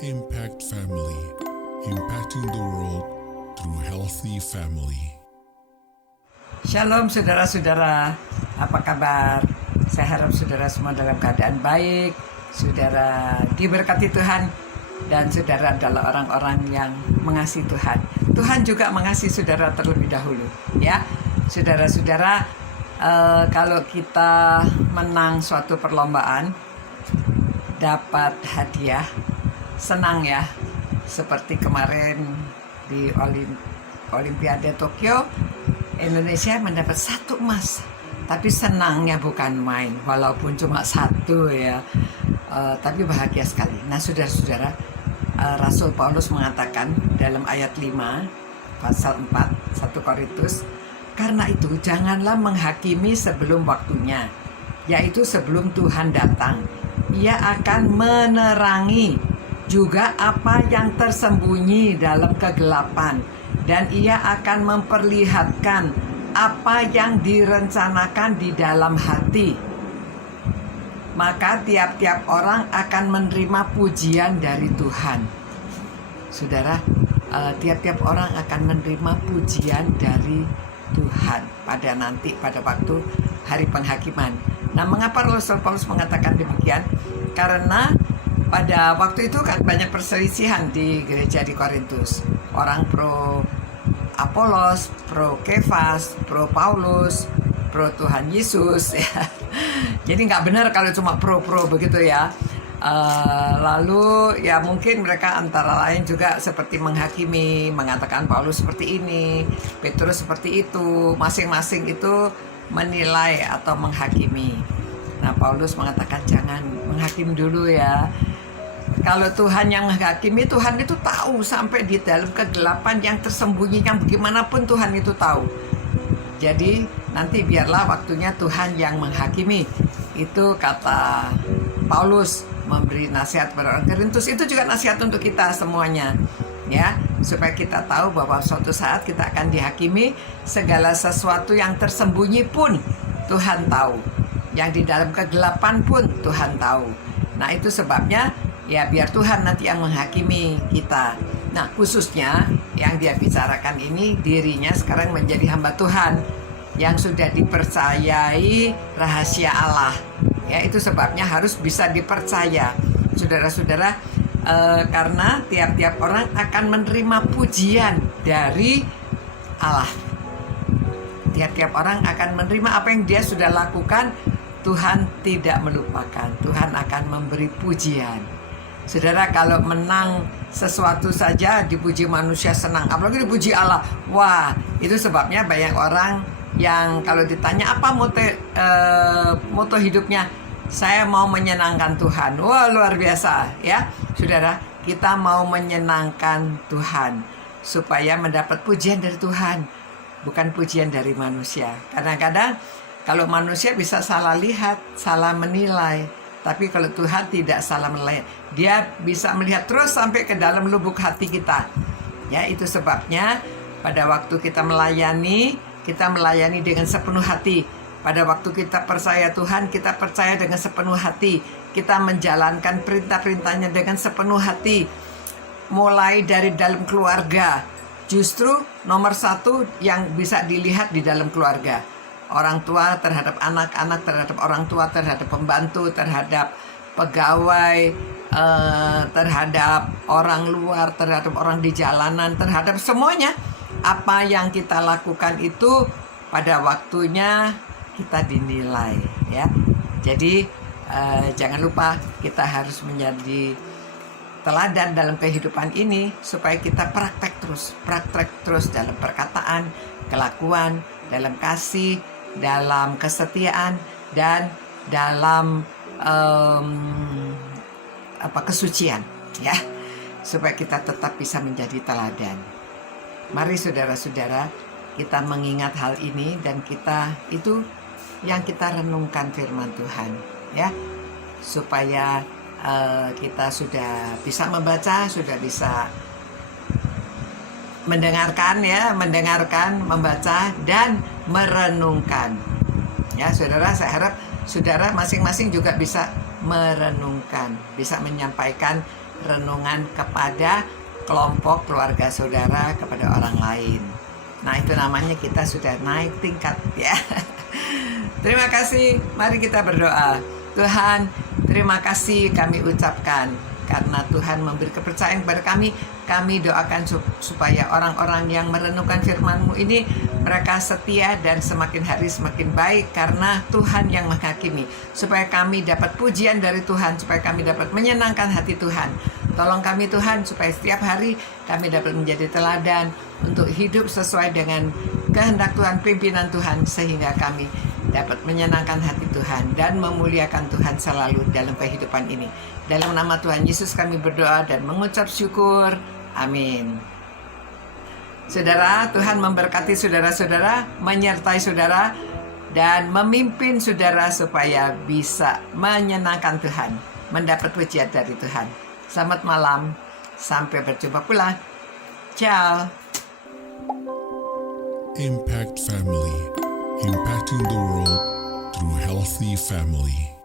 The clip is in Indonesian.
Impact Family, impacting the world through healthy family. Shalom saudara-saudara, apa kabar? Saya harap saudara semua dalam keadaan baik, saudara diberkati Tuhan, dan saudara adalah orang-orang yang mengasihi Tuhan. Tuhan juga mengasihi saudara terlebih dahulu, ya. Saudara-saudara, kalau kita menang suatu perlombaan, dapat hadiah, senang ya. Seperti kemarin di Olimpiade Tokyo, Indonesia mendapat 1 emas. Tapi senangnya bukan main, walaupun cuma 1 ya. Tapi bahagia sekali. Nah saudara-saudara, Rasul Paulus mengatakan dalam ayat 5, pasal 4, 1 Korintus, karena itu janganlah menghakimi sebelum waktunya, yaitu sebelum Tuhan datang. Ia akan menerangi juga apa yang tersembunyi dalam kegelapan, dan ia akan memperlihatkan apa yang direncanakan di dalam hati. Maka tiap-tiap orang akan menerima pujian dari Tuhan. Saudara, tiap-tiap orang akan menerima pujian dari Tuhan pada waktu hari penghakiman. Nah, mengapa Rasul Paulus mengatakan demikian? Karena pada waktu itu kan banyak perselisihan di gereja di Korintus. Orang pro Apolos, pro Kefas, pro Paulus, pro Tuhan Yesus ya. Jadi nggak benar kalau cuma pro-pro begitu ya. Lalu ya mungkin mereka antara lain juga seperti menghakimi, mengatakan Paulus seperti ini, Petrus seperti itu. Masing-masing itu menilai atau menghakimi. Nah, Paulus mengatakan jangan menghakimi dulu ya. Kalau Tuhan yang menghakimi, Tuhan itu tahu sampai di dalam kegelapan yang tersembunyi, yang bagaimanapun Tuhan itu tahu. Jadi nanti biarlah waktunya Tuhan yang menghakimi. Itu kata Paulus memberi nasihat kepada orang Korintus. Itu juga nasihat untuk kita semuanya, ya, supaya kita tahu bahwa suatu saat kita akan dihakimi. Segala sesuatu yang tersembunyi pun Tuhan tahu, yang di dalam kegelapan pun Tuhan tahu. Nah, itu sebabnya ya biar Tuhan nanti yang menghakimi kita. Nah, khususnya yang dia bicarakan ini, dirinya sekarang menjadi hamba Tuhan yang sudah dipercayai rahasia Allah. Ya, itu sebabnya harus bisa dipercaya, saudara-saudara, karena tiap-tiap orang akan menerima pujian dari Allah. Tiap-tiap orang akan menerima apa yang dia sudah lakukan. Tuhan tidak melupakan. Tuhan akan memberi pujian. Saudara, kalau menang sesuatu saja dipuji manusia senang, apalagi dipuji Allah. Wah, itu sebabnya banyak orang yang kalau ditanya apa moto hidupnya, saya mau menyenangkan Tuhan. Wah, luar biasa ya. Saudara, kita mau menyenangkan Tuhan supaya mendapat pujian dari Tuhan, bukan pujian dari manusia. Kadang-kadang kalau manusia bisa salah lihat, salah menilai, tapi kalau Tuhan tidak salah menilai, dia bisa melihat terus sampai ke dalam lubuk hati kita. Ya, itu sebabnya pada waktu kita melayani dengan sepenuh hati. Pada waktu kita percaya Tuhan, kita percaya dengan sepenuh hati. Kita menjalankan perintah-perintahnya dengan sepenuh hati. Mulai dari dalam keluarga. Justru nomor 1 yang bisa dilihat di dalam keluarga. Orang tua terhadap anak-anak, terhadap orang tua, terhadap pembantu, terhadap pegawai, terhadap orang luar, terhadap orang di jalanan, terhadap semuanya. Apa yang kita lakukan itu pada waktunya kita dinilai ya. Jadi jangan lupa kita harus menjadi teladan dalam kehidupan ini supaya kita praktek terus dalam perkataan, kelakuan, dalam kasih, dalam kesetiaan, dan dalam kesucian ya, supaya kita tetap bisa menjadi teladan. Mari saudara-saudara, kita mengingat hal ini dan kita itu yang kita renungkan firman Tuhan ya, supaya kita sudah bisa membaca, sudah bisa mendengarkan, membaca dan merenungkan. Ya, saudara, saya harap saudara masing-masing juga bisa merenungkan, bisa menyampaikan renungan kepada kelompok keluarga saudara, kepada orang lain. Nah, itu namanya kita sudah naik tingkat ya. Terima kasih, mari kita berdoa. Tuhan, terima kasih kami ucapkan karena Tuhan memberi kepercayaan kepada kami. Kami doakan supaya orang-orang yang merenungkan firman-Mu ini mereka setia dan semakin hari semakin baik karena Tuhan yang menghakimi. Supaya kami dapat pujian dari Tuhan, supaya kami dapat menyenangkan hati Tuhan. Tolong kami Tuhan supaya setiap hari kami dapat menjadi teladan untuk hidup sesuai dengan kehendak Tuhan, pimpinan Tuhan, sehingga kami dapat menyenangkan hati Tuhan dan memuliakan Tuhan selalu dalam kehidupan ini. Dalam nama Tuhan Yesus kami berdoa dan mengucap syukur. Amin. Saudara, Tuhan memberkati saudara-saudara, menyertai saudara, dan memimpin saudara supaya bisa menyenangkan Tuhan, mendapat pujian dari Tuhan. Selamat malam, sampai berjumpa pula. Ciao. Impact Family, impacting the world through healthy family.